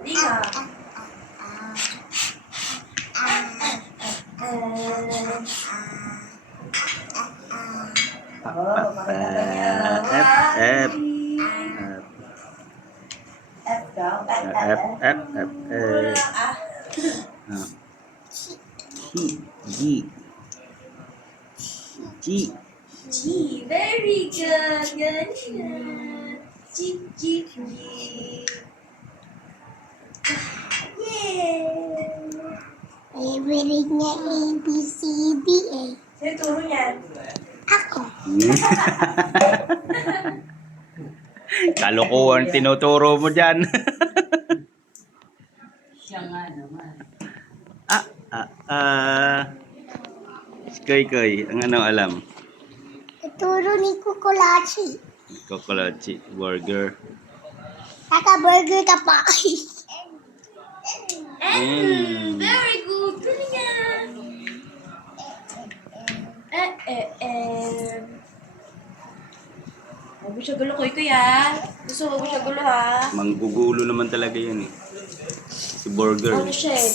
Di nga. Oh, maganda yan. F. F daw. F. Ah. G. G. Very good. Ganyan. G. Yay! Favorite niya A, B, C, D, A. Sino turo niyan? Ako. Kalokohan tinuturo mo dyan. Siya nga naman. Koy, ang ano alam? Ituro ni Kukulachi. Kokolachi, burger. Naka-burger ka pa. Very good. Galing yan. Huwag mo siya gulo, kuya. Gusto mo siya gulo, ha? Manggugulo naman talaga yan eh. Si burger. Ano siya eh?